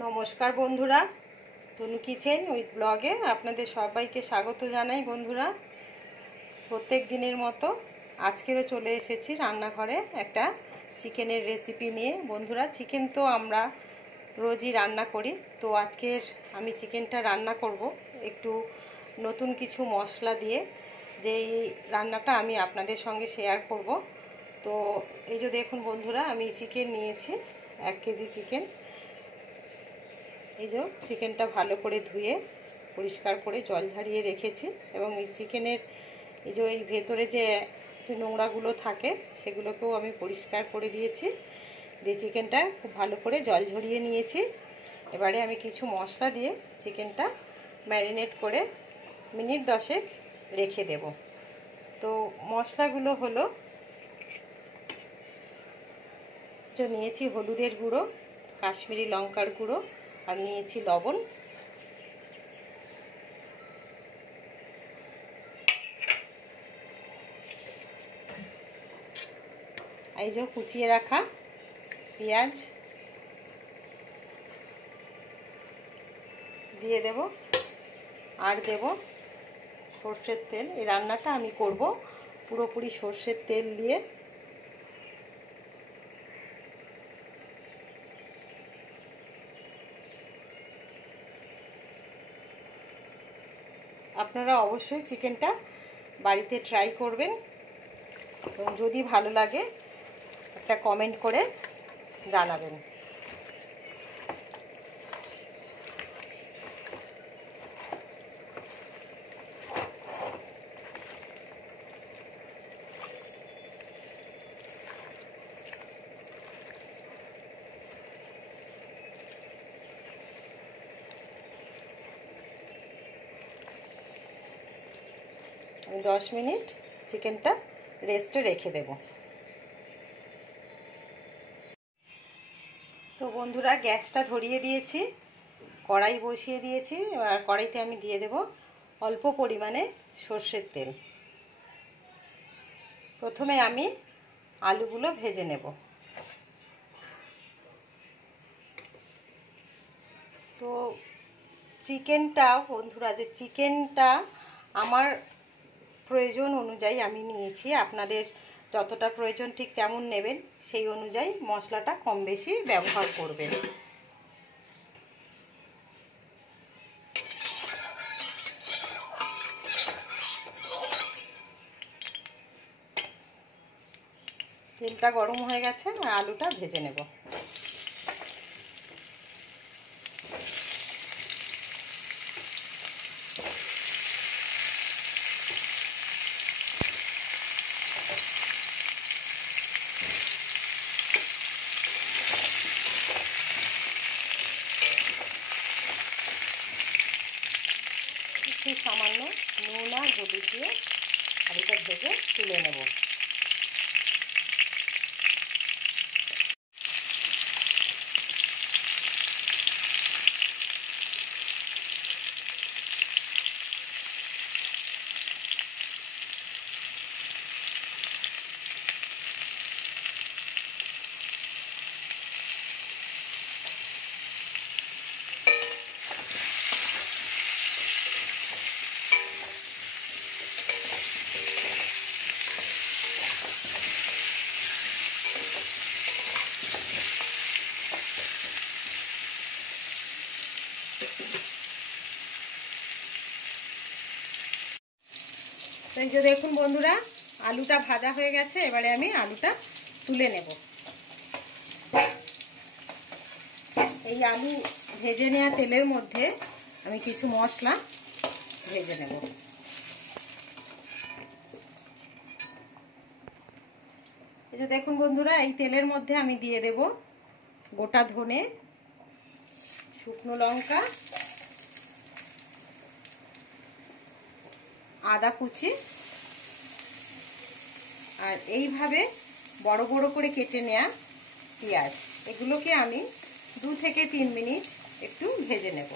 নমস্কার বন্ধুরা, তনু kitchen with ব্লগে আপনাদের সবাইকে স্বাগত জানাই। বন্ধুরা, প্রত্যেক দিনের মতো আজকেরও চলে এসেছি রান্নাঘরে একটা চিকেনের রেসিপি নিয়ে। বন্ধুরা, চিকেন তো আমরা রোজই রান্না করি, তো আজকের আমি চিকেনটা রান্না করব একটু নতুন কিছু মশলা দিয়ে। যেই রান্নাটা আমি আপনাদের সঙ্গে শেয়ার করব। তো এই যে দেখুন বন্ধুরা, আমি চিকেন নিয়েছি 1 কেজি চিকেন। এই যে চিকেনটা ভালো করে ধুয়ে পরিষ্কার করে জল ঝরিয়ে রেখেছি, এবং এই চিকেনের এই যে এই ভেতরে যে নোংরাগুলো থাকে সেগুলোকেও আমি পরিষ্কার করে দিয়েছি। দিয়ে চিকেনটা খুব ভালো করে জল ঝরিয়ে নিয়েছি। এবারে আমি কিছু মশলা দিয়ে চিকেনটা ম্যারিনেট করে মিনিট 10 রেখে দেব। তো মশলাগুলো হলো, যে নিয়েছি হলুদের গুঁড়ো, কাশ্মীরি লঙ্কার গুঁড়ো, আর নিয়েছি লবণ। এই যে কুচিয়ে রাখা পেঁয়াজ দিয়ে দেব, আর দেব সর্ষের তেল। এই রান্নাটা আমি করব পুরোপুরি সর্ষের তেল দিয়ে। আপনারা অবশ্যই চিকেনটা বাড়িতে ট্রাই করবেন, এবং যদি ভালো লাগে একটা কমেন্ট করে জানাবেন। আমি 10 মিনিট চিকেনটা রেস্টে রেখে দেব। তো বন্ধুরা, গ্যাসটা ধরিয়ে দিয়েছি, কড়াই বসিয়ে দিয়েছি। আর কড়াইতে আমি দিয়ে দেব অল্প পরিমাণে সর্ষের তেল। প্রথমে আমি আলুগুলো ভেজে নেব। তো চিকেনটা বন্ধুরা, যে চিকেনটা আমার প্রয়োজন অনুযায়ী আমি নিয়েছি। আপনাদের যতটা প্রয়োজন ঠিক তেমন নেবেন, সেই অনুযায়ী মশলাটা কম বেশি ব্যবহার করবেন। তেলটা গরম হয়ে গেছে, আর আলুটা ভেজে নেব। একটু সামান্য নুন আর হলুদ দিয়ে আলুটা ভেজে তুলে নেব। এই যে দেখুন বন্ধুরা, আলুটা ভাজা হয়ে গেছে। এবারে আমি আলুটা তুলে নেব। এই আলু ভেজে নেওয়া তেলের মধ্যে আমি কিছু মশলা ভেজে নেব। এই যে দেখুন বন্ধুরা, এই তেলের মধ্যে আমি দিয়ে দেব গোটা ধনে, শুকনো লঙ্কা, আদা কুচি, আর এইভাবে বড় বড় করে কেটে নেওয়া পেঁয়াজ। এগুলোকে আমি 2 থেকে 3 মিনিট একটু ভেজে নেব।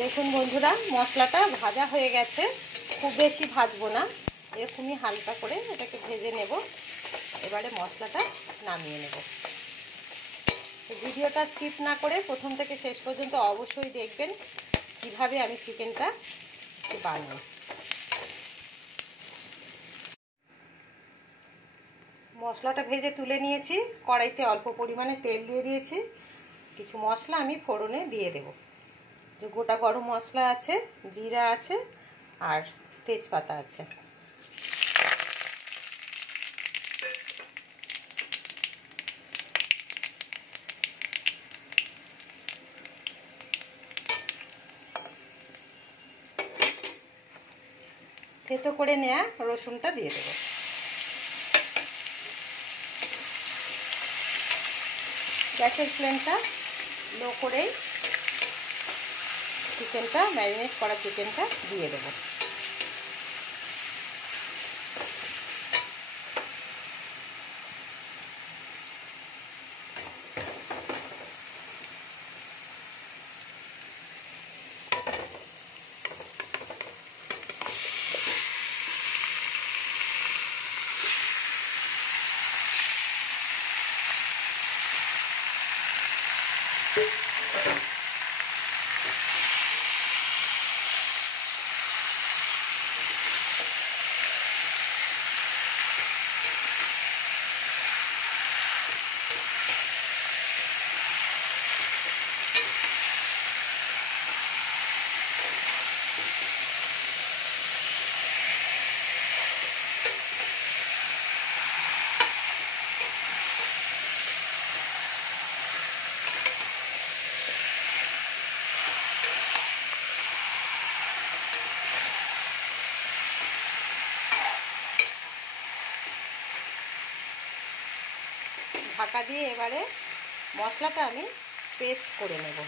দেখুন বন্ধুরা, মশলাটা ভাজা হয়ে গেছে। খুব বেশি ভাজবো না, এরকমই হালকা করে এটাকে ভেজে নেব। এবারে মশলাটা নামিয়ে নেব। ভিডিওটা স্কিপ না করে প্রথম থেকে শেষ পর্যন্ত অবশ্যই দেখবেন কিভাবে আমি চিকেনটা বানাই। মশলাটা ভেজে তুলে নিয়েছি। কড়াইতে অল্প পরিমাণে তেল দিয়ে দিয়েছি। কিছু মশলা আমি ফোড়নে দিয়ে দেব। যে গোটা গরম মশলা আছে, জিরা আছে আর তেজপাতা আছে। থেতো করে নেওয়া রসুনটা দিয়ে দেব। গ্যাসের ফ্লেমটা লো করেই চিকেনটা, ম্যারিনেট করা চিকেনটা দিয়ে দেব। ঢাকা দিয়ে এবারে মশলাটা আমি পেস্ট করে নেব।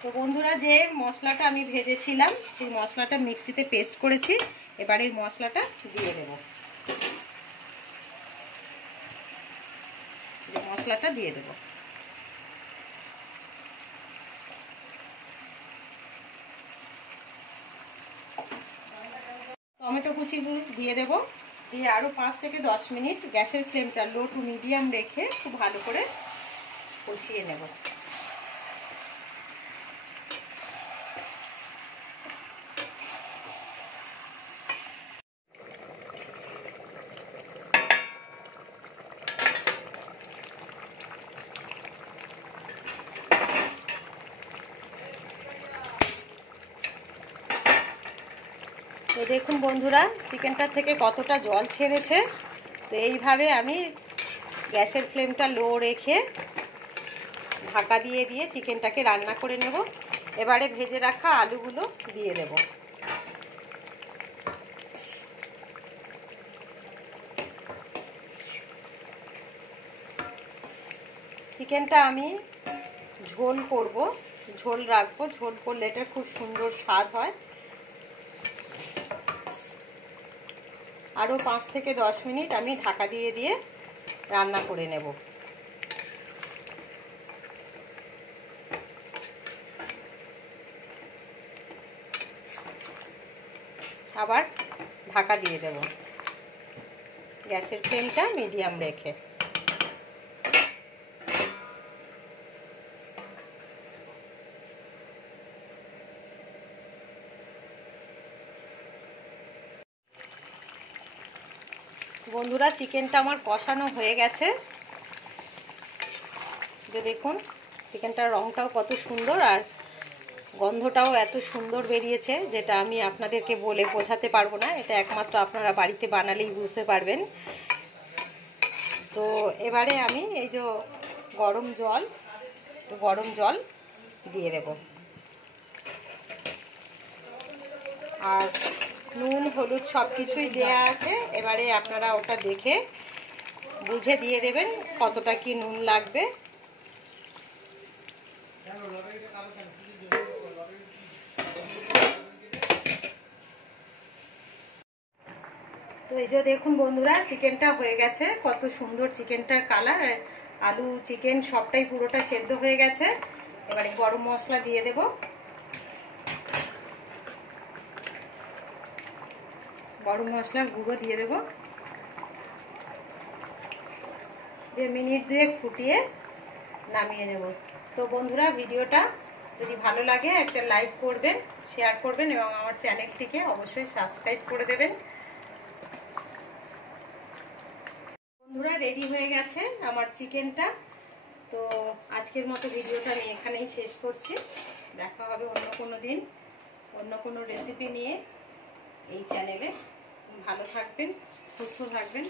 তো বন্ধুরা, যে মশলাটা আমি ভেজেছিলাম সেই মশলাটা মিক্সিতে পেস্ট করেছি। এবারে এই মশলাটা দিয়ে দেব। যে মশলাটা দিয়ে দেব। টমেটো কুচিগুলো দিয়ে দেব। দিয়ে আরও 5 থেকে 10 মিনিট গ্যাসের ফ্লেমটা লো টু মিডিয়াম রেখে খুব ভালো করে কষিয়ে নেব। তো দেখুন বন্ধুরা, চিকেনটার থেকে কতটা জল ছেড়েছে। তো এইভাবে আমি গ্যাসের ফ্লেমটা লো রেখে ঢাকা দিয়ে দিয়ে চিকেনটাকে রান্না করে নেব। এবারে ভেজে রাখা আলুগুলো দিয়ে দেব। চিকেনটা আমি ঝোল করব, ঝোল রাখবো। ঝোল করলে এটা খুব সুন্দর স্বাদ হয়। আরও 5 থেকে 10 মিনিট আমি ঢাকা দিয়ে দিয়ে রান্না করে নেব। আবার ঢাকা দিয়ে দেব গ্যাসের ফ্লেমটা মিডিয়াম রেখে। বন্ধুরা, চিকেনটা আমার কষানো হয়ে গেছে। যে দেখুন চিকেনটার রঙটাও কত সুন্দর আর গন্ধটাও এত সুন্দর বেরিয়েছে, যেটা আমি আপনাদেরকে বলে বোঝাতে পারবো না। এটা একমাত্র আপনারা বাড়িতে বানালেই বুঝতে পারবেন। তো এবারে আমি এই যে গরম জল দিয়ে দেব। আর নুন হলুদ সব কিছুই দেয়া আছে। এবারে আপনারা ওটা দেখে বুঝে দিয়ে দেবেন কতটা কি নুন লাগবে। তো এই যে দেখুন বন্ধুরা, চিকেনটা হয়ে গেছে। কত সুন্দর চিকেনটার কালার, আলু চিকেন সবটাই পুরোটা সেদ্ধ হয়ে গেছে। এবারে গরম মশলা দিয়ে দেব। গরম মশলার গুঁড়ো দিয়ে দেব। মিনিট 2 ফুটিয়ে নামিয়ে নেব। তো বন্ধুরা, ভিডিওটা যদি ভালো লাগে একটা লাইক করবেন, শেয়ার করবেন এবং আমার চ্যানেলটিকে অবশ্যই সাবস্ক্রাইব করে দেবেন। বন্ধুরা, রেডি হয়ে গেছে আমার চিকেনটা। তো আজকের মতো ভিডিওটা আমি এখানেই শেষ করছি। দেখা হবে অন্য কোনো দিন অন্য কোনো রেসিপি নিয়ে এই চ্যানেলে। ভালো থাকবেন, সুস্থ থাকবেন।